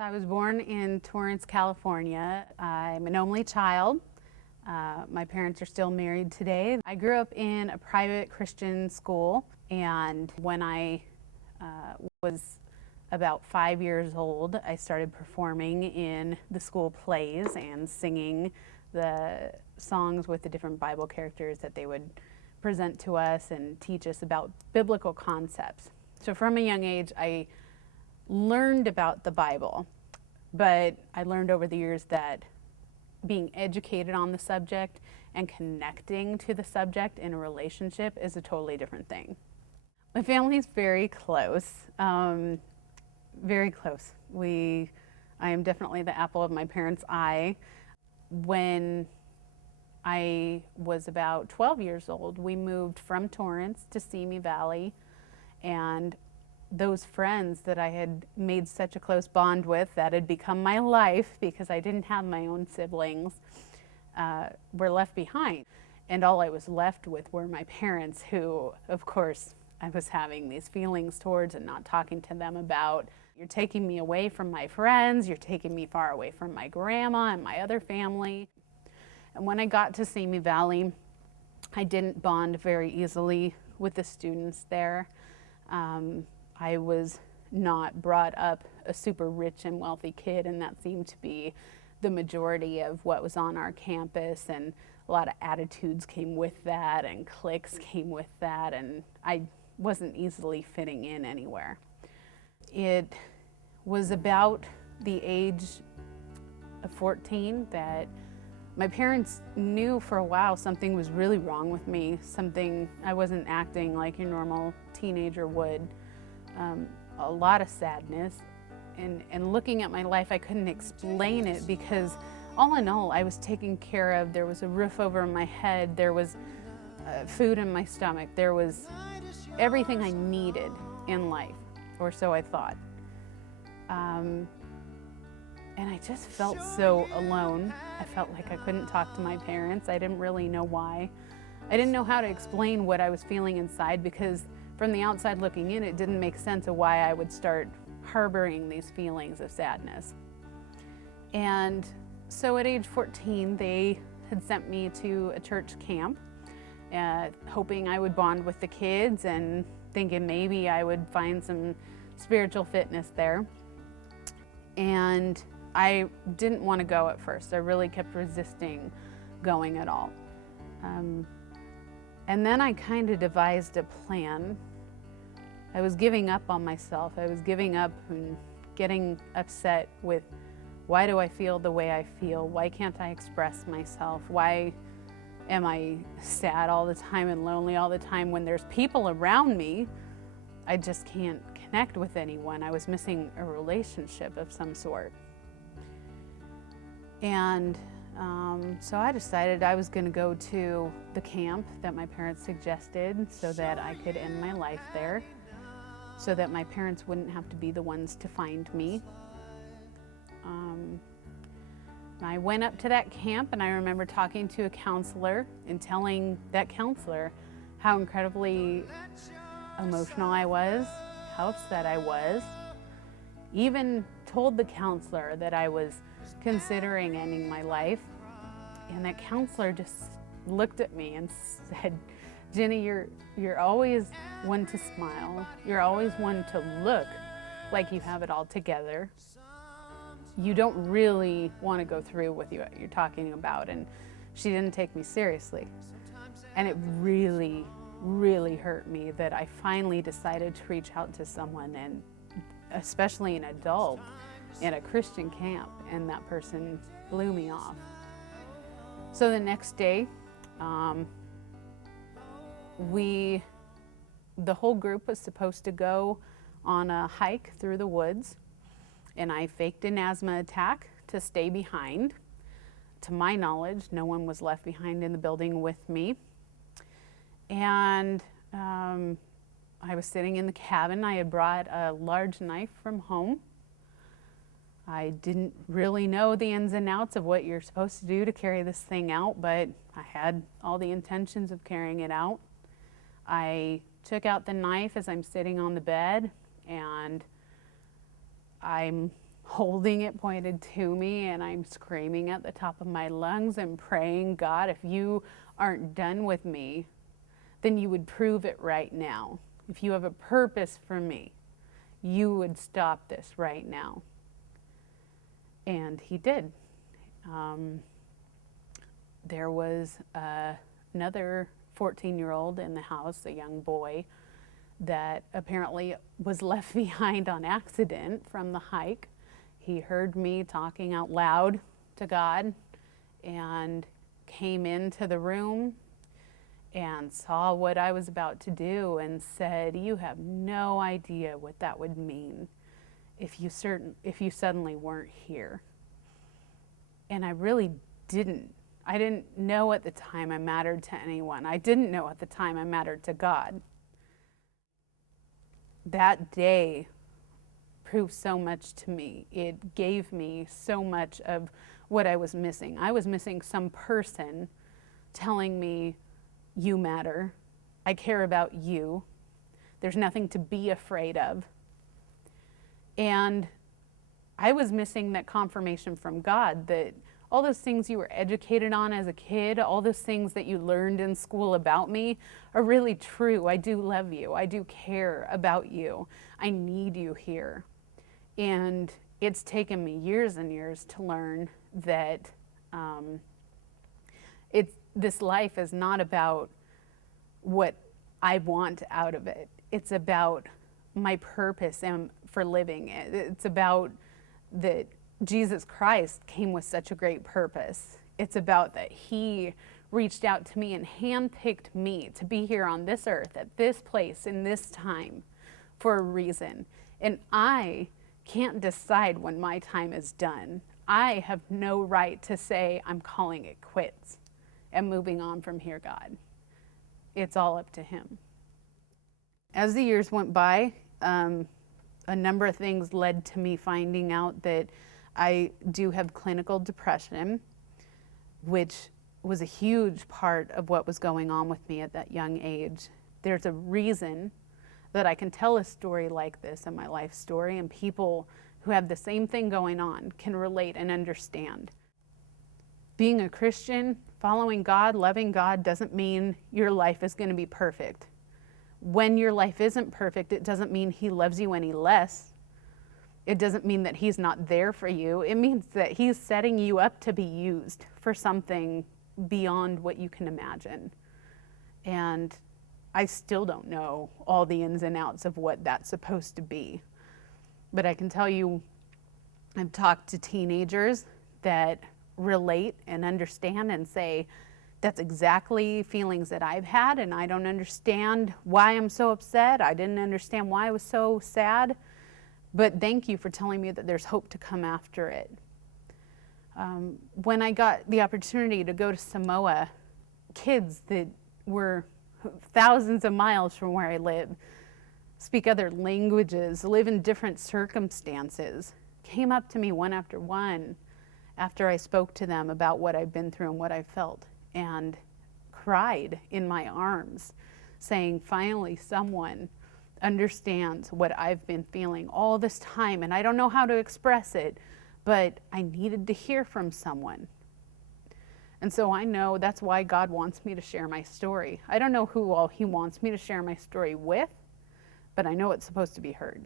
I was born in Torrance, California. I'm an only child. My parents are still married today. I grew up in a private Christian school, and when I was about 5 years old, I started performing in the school plays and singing the songs with the different Bible characters that they would present to us and teach us about biblical concepts. So from a young age, I learned about the Bible, but I learned over the years that being educated on the subject and connecting to the subject in a relationship is a totally different thing. My family's very close, very close. I am definitely the apple of my parents' eye. When I was about 12 years old, we moved from Torrance to Simi Valley, and those friends that I had made such a close bond with, that had become my life because I didn't have my own siblings, were left behind. And all I was left with were my parents, who, of course, I was having these feelings towards and not talking to them about. You're taking me away from my friends, you're taking me far away from my grandma and my other family. And when I got to Simi Valley, I didn't bond very easily with the students there. I was not brought up a super rich and wealthy kid, and that seemed to be the majority of what was on our campus, and a lot of attitudes came with that and cliques came with that, and I wasn't easily fitting in anywhere. It was about the age of 14 that my parents knew for a while something was really wrong with me, something I wasn't acting like your normal teenager would. A lot of sadness, and looking at my life, I couldn't explain it because all in all, I was taken care of. There was a roof over my head, there was food in my stomach, there was everything I needed in life, or so I thought. And I just felt so alone. I felt like I couldn't talk to my parents. I didn't really know why. I didn't know how to explain what I was feeling inside, because from the outside looking in, it didn't make sense of why I would start harboring these feelings of sadness. And so at age 14, they had sent me to a church camp, hoping I would bond with the kids and thinking maybe I would find some spiritual fitness there. And I didn't want to go at first. I really kept resisting going at all. And then I kind of devised a plan. I was giving up on myself. I was giving up and getting upset with, why do I feel the way I feel? Why can't I express myself? Why am I sad all the time and lonely all the time when there's people around me? I just can't connect with anyone. I was missing a relationship of some sort. And so I decided I was going to go to the camp that my parents suggested so that I could end my life there, so that my parents wouldn't have to be the ones to find me. I went up to that camp, and I remember talking to a counselor and telling that counselor how incredibly emotional I was, how upset I was. Even told the counselor that I was considering ending my life. And that counselor just looked at me and said, Ginny, you're always one to smile. You're always one to look like you have it all together. You don't really want to go through with what you're talking about. And she didn't take me seriously. And it really, really hurt me that I finally decided to reach out to someone, and especially an adult in a Christian camp, and that person blew me off. So the next day, the whole group was supposed to go on a hike through the woods, and I faked an asthma attack to stay behind. To my knowledge, no one was left behind in the building with me. And I was sitting in the cabin. I had brought a large knife from home. I didn't really know the ins and outs of what you're supposed to do to carry this thing out, but I had all the intentions of carrying it out. I took out the knife as I'm sitting on the bed, and I'm holding it pointed to me, and I'm screaming at the top of my lungs and praying, God, if you aren't done with me, then you would prove it right now. If you have a purpose for me, you would stop this right now. And he did. There was another 14-year-old in the house, a young boy, that apparently was left behind on accident from the hike. He heard me talking out loud to God and came into the room and saw what I was about to do and said, "You have no idea what that would mean if you suddenly weren't here." And I really didn't. I didn't know at the time I mattered to anyone. I didn't know at the time I mattered to God. That day proved so much to me. It gave me so much of what I was missing. I was missing some person telling me, you matter. I care about you. There's nothing to be afraid of. And I was missing that confirmation from God that all those things you were educated on as a kid, all those things that you learned in school about me are really true. I do love you. I do care about you. I need you here. And it's taken me years and years to learn that this life is not about what I want out of it. It's about my purpose and for living it. It's about that Jesus Christ came with such a great purpose. It's about that he reached out to me and handpicked me to be here on this earth at this place in this time for a reason. And I can't decide when my time is done. I have no right to say I'm calling it quits and moving on from here, God. It's all up to him. As the years went by, a number of things led to me finding out that I do have clinical depression, which was a huge part of what was going on with me at that young age. There's a reason that I can tell a story like this in my life story, and people who have the same thing going on can relate and understand. Being a Christian, following God, loving God doesn't mean your life is going to be perfect. When your life isn't perfect, it doesn't mean he loves you any less. It doesn't mean that he's not there for you. It means that he's setting you up to be used for something beyond what you can imagine. And I still don't know all the ins and outs of what that's supposed to be. But I can tell you, I've talked to teenagers that relate and understand and say, that's exactly feelings that I've had, and I don't understand why I'm so upset. I didn't understand why I was so sad. But thank you for telling me that there's hope to come after it. When I got the opportunity to go to Samoa, kids that were thousands of miles from where I live, speak other languages, live in different circumstances, came up to me one after one after I spoke to them about what I've been through and what I felt, and cried in my arms, saying, finally someone understands what I've been feeling all this time, and I don't know how to express it, but I needed to hear from someone. And so I know that's why God wants me to share my story. I don't know who all he wants me to share my story with, but I know it's supposed to be heard.